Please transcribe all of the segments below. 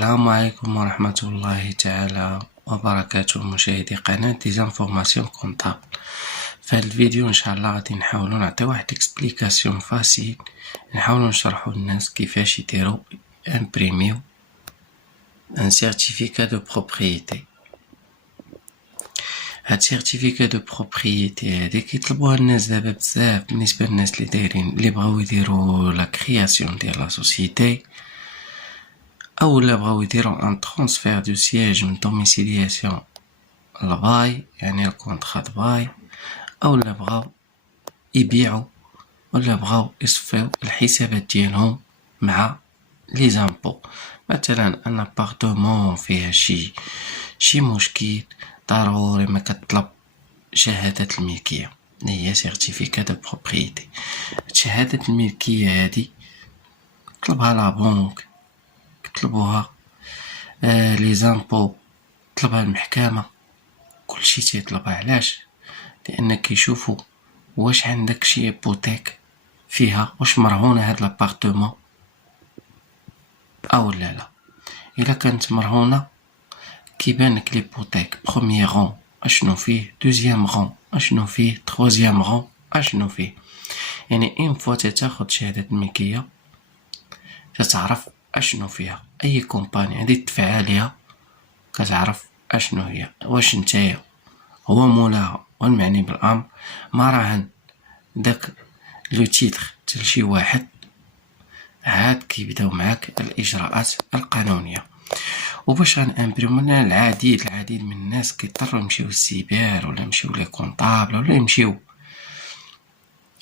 السلام عليكم ورحمة الله تعالى وبركاته مشاهدي قناة ديزانفورماسيون كونطابل. في هذا الفيديو ان شاء الله غادي نحاولوا نعطي واحد اكسبليكاسيون فاسيل، نحاولوا نشرحوا للناس كيفاش يديروا امبريميو ان سيرتيفيكا دو بروبريتي. هاد سيرتيفيكا دو بروبريتي هادي كيطلبوها الناس دابا بزاف بالنسبه للناس اللي دايرين اللي بغاو يديروا لا كرياسيون ديال لا سوسيتي، اولا بغاو يديروا ان ترانسفير دو سياج من دوميسيلياسيون لباي يعني الكونطرا د باي، اولا بغاو يبيعوا ولا بغاو يصفيو الحسابات ديالهم مع لي زامبو. مثلا ان ابارتمون فيها شي مشكل ضروري ما كتطلب شهادة الملكية اللي هي سيرتيفيكا دو بروبريتي. شهادة الملكية هادي طلبها لا بنك، كطلبوها لي زامبو، طلبها المحكمة، كلشي تيطلبها. علاش؟ لان كيشوفوا واش عندك شي ايبوتيك فيها، واش مرهونة هاد لابارتمون او لا. الا كانت مرهونة كيبان لك ليبوتيك بروميير غون اشنو فيه، دوزيام غون اشنو فيه، تروازيام غون اشنو فيه. يعني ان فوا تاخد شهادة الملكية تتعرف اشنو فيها. اي كومباني غادي تدفع عليها كتعرف اشنو هي، واش نتايا هو مولاها والمعني بالامر ما راهن داك لو تيتر تلشي واحد، عاد كيبداو معاك الاجراءات القانونيه. وباش غنامبريمونا العديد من الناس كيضطروا يمشيو للسيبر ولا يمشيو لي كونطابل ولا يمشيو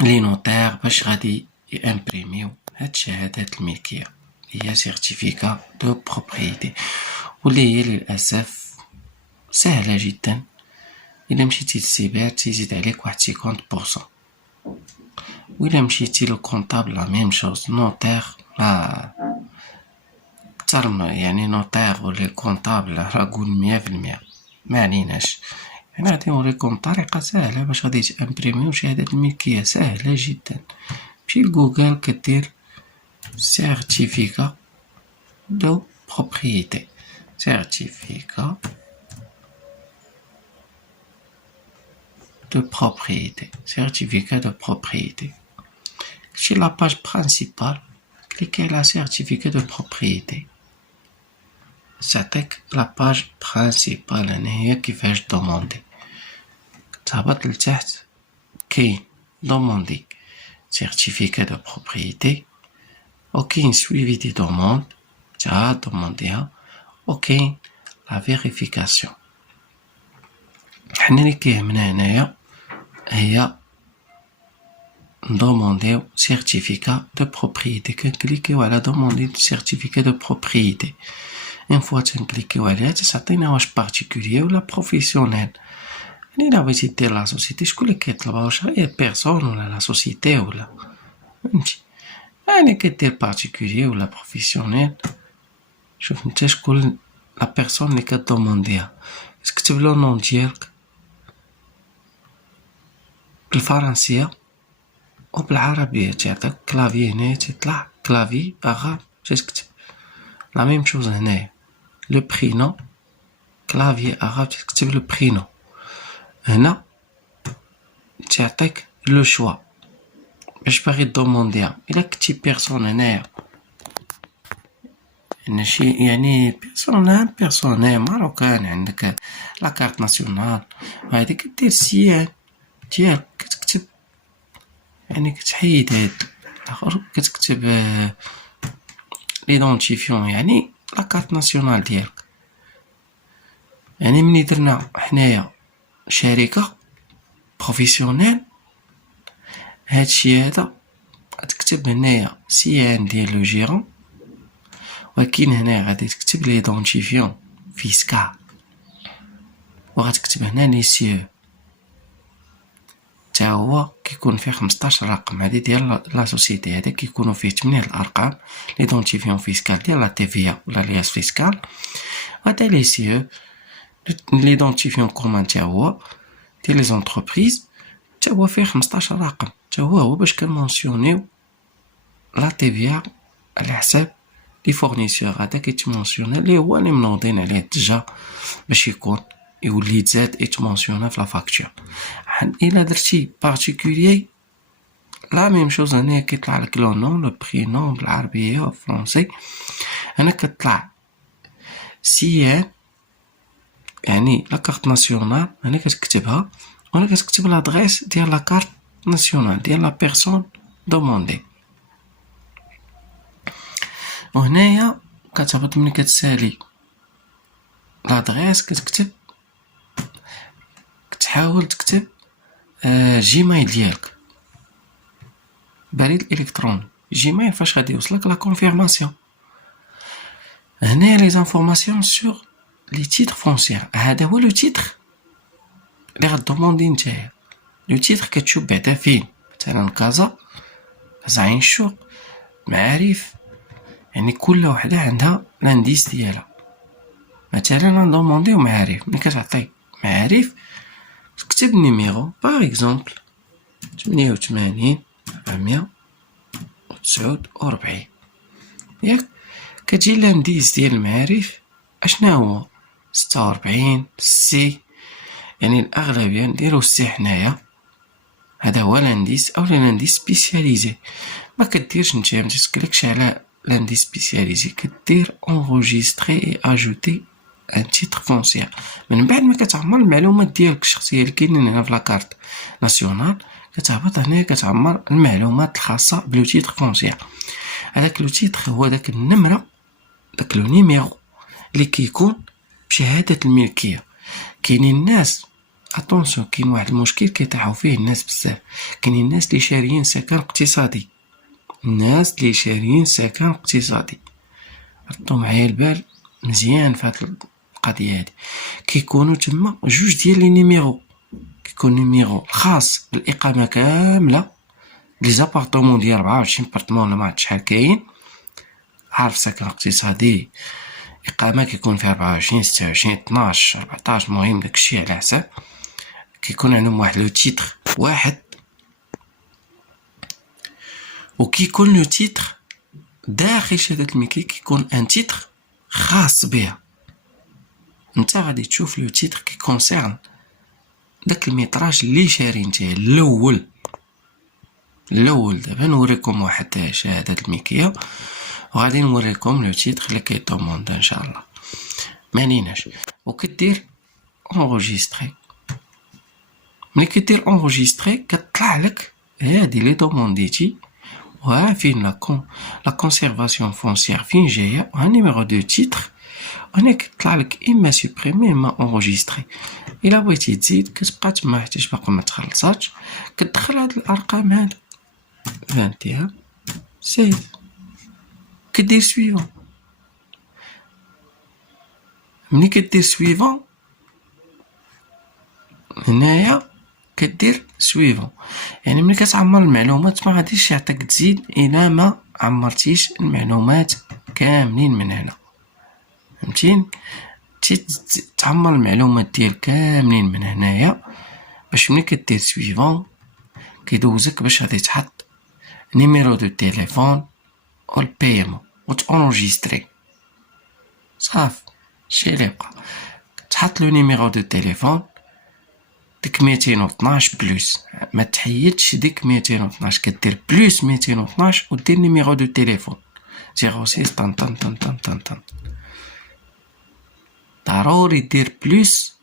لي نوتير باش غادي يامبريميو هاد شهادات الملكيه هي سيرتيفيكا دو بروبريتي، واللي هي للاسف سهله جدا. الا مشيتي للسيبر تيزيد عليك واحد 50%، وإلا مشيتي للكونطابل لا ميم شوز، نوتير ما كتر يعني نوتير ولا كونطابل راه قول 100%. ما عليناش، يعني غادي نوريكم طريقة سهلة باش غادي تامبريميو شهادة الملكية سهلة جدا. مشي لجوجل كدير سيرتيفيكا دو بروبريتي، سيرتيفيكا دو بروبريتي، سيرتيفيكا دو بروبريتي. شي لا باج برينسيبال كليكي على سيرتيفيكا دو بروبريتي، تعطيك لا باج برينسيبال هنا هي كيفاش دوموندي. تهبط لتحت كاين دوموندي سيرتيفيكا دو بروبريتي، وكاين سويفي دي دوموند تا دومونديها، وكاين لا فيريفيكاسيون. حنا اللي كيهمنا هنايا هي ندومونديو سيرتيفيكا دو بروبريتي. كنكليكيو على دوموندي سيرتيفيكا دو بروبريتي، ان فوا تنكليكيو عليها تعطينا واش بارتيكولير ولا بروفيسيونيل. يعني الا بغيتي دير لا سوسيتي شكون اللي كيطلبها، واش هي بيرسون ولا لا سوسيتي ولا فهمتي. يعني كدير بارتيكولير ولا بروفيسيونيل، شوف نتا شكون لا بيرسون اللي كدومونديها، تكتب له نون ديالك بالفرنسيه وبالعربيه. تعطيك كلافي هنا تطلع كلافي باغا تكتب لا ميم شوز. هنايا لو برينو كلافي اغا تكتب لو برينو. هنا تعطيك لو شوا باش باغي دومونديها. الا كنتي بيرسون هنايا شي يعني بيرسون ماروكان عندك لا كارت ناسيونال، وهادي كدير السيان ديالك كتكتب، يعني كتحيد هاد الاخر كتكتب ليدونتيفيون يعني لا كارت ناسيونال ديالك. يعني مني درنا حنايا شركه بروفيسيونيل هادشي هذا تكتب هنايا سيان ديال لو جيرون، ولكن هنا غادي تكتب ليدونتيفيون فيسكال، وغتكتب هنا نيسيو تا هو كيكون فيه 15 رقم. هادي ديال لا سوسيتي، هذا كيكونوا فيه 8 الارقام. ليدونتيفيون فيسكال ديال لا تيفيا ولا لياس فيسكال. هذا ليسيو ليدونتيفيون كومان تا هو ديال لي زونتربريز، تا هو فيه 15 رقم. تا هو باش كنمونسيونيو لا تيفيا على حساب لي فورنيسور هذا كيتمونسيونا اللي هو اللي منوضين عليه الدجا باش يكون يولي تزاد يتمونسيونا في لا فاكتور. الا درتي بارتيكولير لا ميم شوز هنا كيطلع لك لو نون لو برينوم بالعربيه والفرنسي. هنا كتطلع سيان يعني لا كارت ناسيونال، هنا كتكتبها وهنا كتكتب لادريس ديال لا كارت ناسيونال ديال لا بيرسون دوموندي. وهنايا كتهبط ملي كتسالي لادريس كتكتب كتحاول تكتب جيميل ديالك، بريد الالكتروني جيميل فاش غادي يوصلك لا كونفيرماسيون. هنا لي زانفورماسيون سور لي تيتر فونسيير، هذا هو لو تيتر اللي غدوموندي نتايا. لو تيتر كتشوف بعدا فين، مثلا كازا عين الشوق معارف، يعني كل وحده عندها لانديس ديالها. مثلا ندومونديو معارف، ملي كتعطي معارف تكتب النيميرو باغ اكزومبل 88 449 ياك، كتجي لانديس ديال المعارف اشنا هو 46 سي، يعني الاغلبيه نديرو السي حنايا، هذا هو لانديس او لانديس سبيسياليزي. ما كديرش نتيا ما تسكلكش على لانديس سبيسياليزي، كدير انغوجيستري اي اجوتي ان تيتر فونسيير. من بعد ما كتعمر المعلومات ديالك الشخصيه اللي كاينين هنا في لاكارت ناسيونال، كتهبط هنا كتعمر المعلومات الخاصه بلو تيتر فونسيير. هذاك لو تيتر هو داك النمره، داك لو نيميرو اللي كيكون بشهاده الملكيه. كاينين الناس اتونسيون، كاين واحد المشكل كيطيحوا فيه الناس بزاف، كاينين الناس اللي شاريين سكن اقتصادي، الناس اللي شاريين سكن اقتصادي ردوا معايا البال مزيان في هاد القضيه هادي. كيكونوا تما جوج ديال لي نيميرو، كيكون نيميرو الخاص بالاقامه كامله، لي زابارتمون ديال 24 بارتمون ولا ما عرفت شحال كاين، عارف سكن اقتصادي اقامه كيكون فيها 24 26 12 14، المهم داكشي على حساب. كيكون عندهم واحد لو تيتر واحد، وكيكون لو تيتر داخل شهادة الملكية كيكون ان تيتر خاص بها. انت غادي تشوف لو تيتر كي كونسيرن داك الميطراج اللي شاري نتايا الاول. دابا نوريكم واحد شهادة الملكية وغادي نوريكم لو تيتر اللي كيطوموند ان شاء الله، مانيناش. وكدير انغوجيستري، ملي كدير انغوجيستري كتطلع لك هادي لي دومونديتي، وها فين لا كونسيرفاسيون فونسيير فين جايه، وها نيميرو دو تيتر، وهنا كيطلع لك اما سوبريمي اما انغوجيستري. الا بغيتي تزيد كتبقى تما حيت باقا ما تخلصاتش، كتدخل هاد الارقام هاد 21 سيف، كدير سويفون. ملي كدير سويفون هنايا كدير سويفون، يعني ملي كتعمر المعلومات ما غاديش يعطيك تزيد الا ما عمرتيش المعلومات كاملين من هنا، فهمتين؟ تعمر المعلومات ديال كاملين من هنايا باش ملي كدير سويفون كيدوزك باش غادي تحط نيميرو دو تيليفون او البيمون وتانجستري صافي. شي اللي بقى تحط لو نيميرو دو تيليفون ديك 212 بلس، ما تحيدش ديك 212، كدير بلس 212 ودير نيميرو دو تيليفون 06 طن طن طن طن طن طن، ضروري دير بلس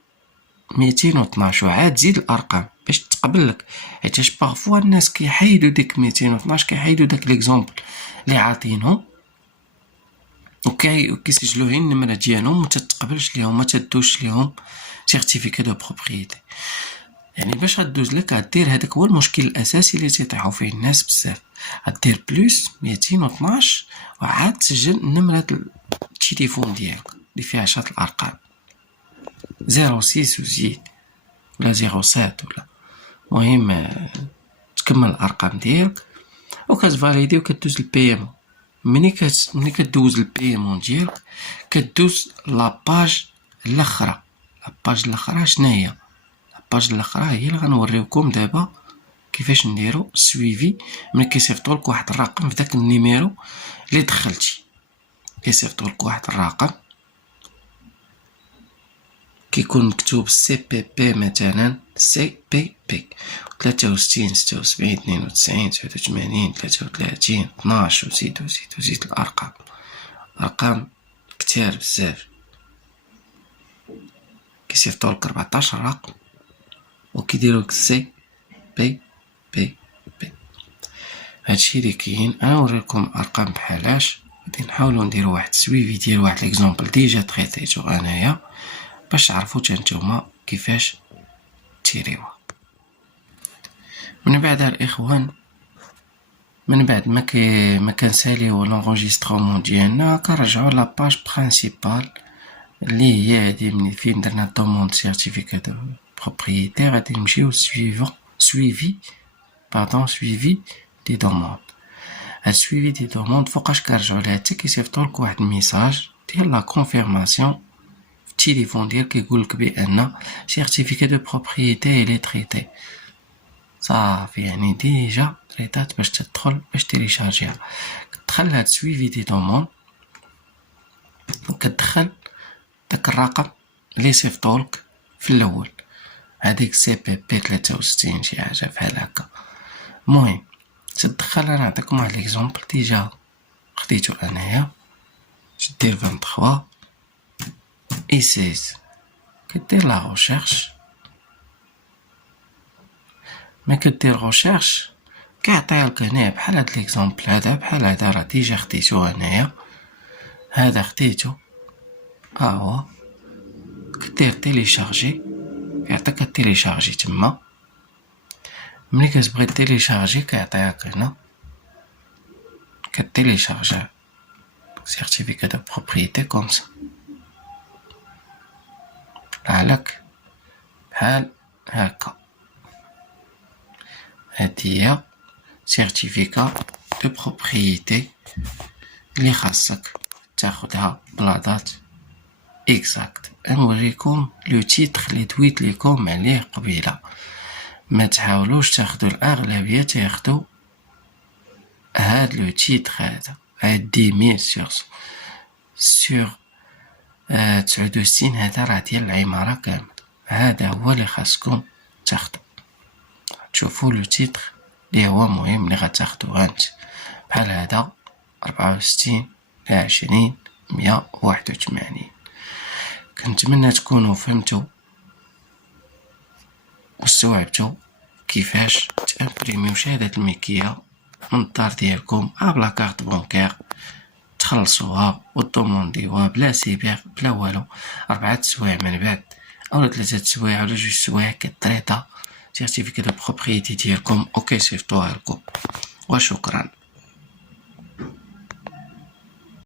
212 وعاد زيد الارقام باش تقبل لك، حيتاش بارفوا الناس كيحيدوا ديك 212، كيحيدوا داك ليكزامبل اللي عاطينهم وكيسجلوا غير النمره ديالهم، ما تتقبلش ليهم، ما تدوش ليهم سيرتيفيكا دو بروبريتي. يعني باش غدوز لك غدير، هذاك هو المشكل الاساسي اللي تيطيحوا فيه الناس بزاف، غدير بلس 212 وعاد تسجل نمره التليفون ديالك اللي فيها 10 الارقام 06 وزيد ولا 07 ولا، المهم تكمل الارقام ديالك وكتفاليدي وكدوز البيمون. ملي كدوز البيمون ديالك كدوز لاباج الاخرى. لاباج الاخرى شناهي؟ لاباج الاخرى هي اللي غنوريوكم دابا كيفاش نديرو سويفي ملي كيصيفطوا لك واحد الرقم في داك النيميرو اللي دخلتي. كيصيفطوا لك واحد الرقم كيكون مكتوب سي بي بي مثلا سي بي بي 63 76 92 89 33 12 وزيد الارقام كتير بزاف. كيصيفطوا لك 14 رقم وكيديروا لك سي بي بي بي. هادشي اللي كاين. انا نوريكم ارقام بحالاش، غادي نحاولوا نديروا واحد سويفي ديال واحد ليكزامبل ديجا تريتيتو انايا باش تعرفوا حتى نتوما كيفاش تيريوها. من بعد الاخوان، من بعد ما كنساليو لونغيسترومون ديالنا كنرجعوا لاباج برينسيبال اللي هي هادي من فين درنا دوموند سيرتيفيكا دو بروبريتي. غادي نمشيو سويفي دي دوموند. هاد سويفي دي دوموند فوقاش كنرجعوا لها حتى كيصيفطوا لك واحد الميساج ديال لا كونفيرماسيون في التليفون ديالك كيقول لك بان سيرتيفيكا دو بروبريتي لي تريتي صافي، يعني ديجا تريتات باش تدخل باش تيليشارجيها. كتدخل لهاد سويفي دي دوموند وكتدخل داك الرقم اللي صيفطولك في الاول، هذيك سي بي بي 63 شي حاجه بحال هكا. المهم تدخل. انا نعطيكم واحد ليكزامبل ديجا خديتو انايا. دير 23 اي 16 كدير لا ريشيرش. ما كدير ريشيرش كيعطيها لك هنا بحال هاد ليكزامبل هذا، بحال هذا راه ديجا خديتو انايا. هذا خديتو هو كدير تيليشارجي، كيعطيك تيليشارجي تما. ملي كتبغي تيليشارجي كيعطيك هنا كتيليشارجي سيرتيفيكا دو بروبريتي كومسا عليك بحال هكا. هادي هي سيرتيفيكا دو بروبريتي اللي خاصك تاخدها بلا دات اكزاكت. نوريكم لو تيتر اللي دويت لكم عليه قبيله. ما تحاولوش تاخدوا الاغلبيه تاخدوا هاد لو تيتر هذا، هاد 10,000 سور 69 هذا راه ديال العماره كامل. هذا هو اللي خاصكم تاخدوا. تشوفوا لو تيتر اللي هو مهم اللي غتاخدوه انت، بحال هذا 64 20 181. كنتمنى تكونوا فهمتوا واستوعبتوا كيفاش تامبريميو شهاده الملكيه من الدار ديالكم بلا كارت بونكير، تخلصوها وتضمونديوها بلا سيبيغ بلا والو. 4 سوايع من بعد او 3 سوايع ولا 2 سوايع كتريطا سيرتيفيكا دو بروبريتي ديالكم وكيصيفطوها لكم. وشكرا.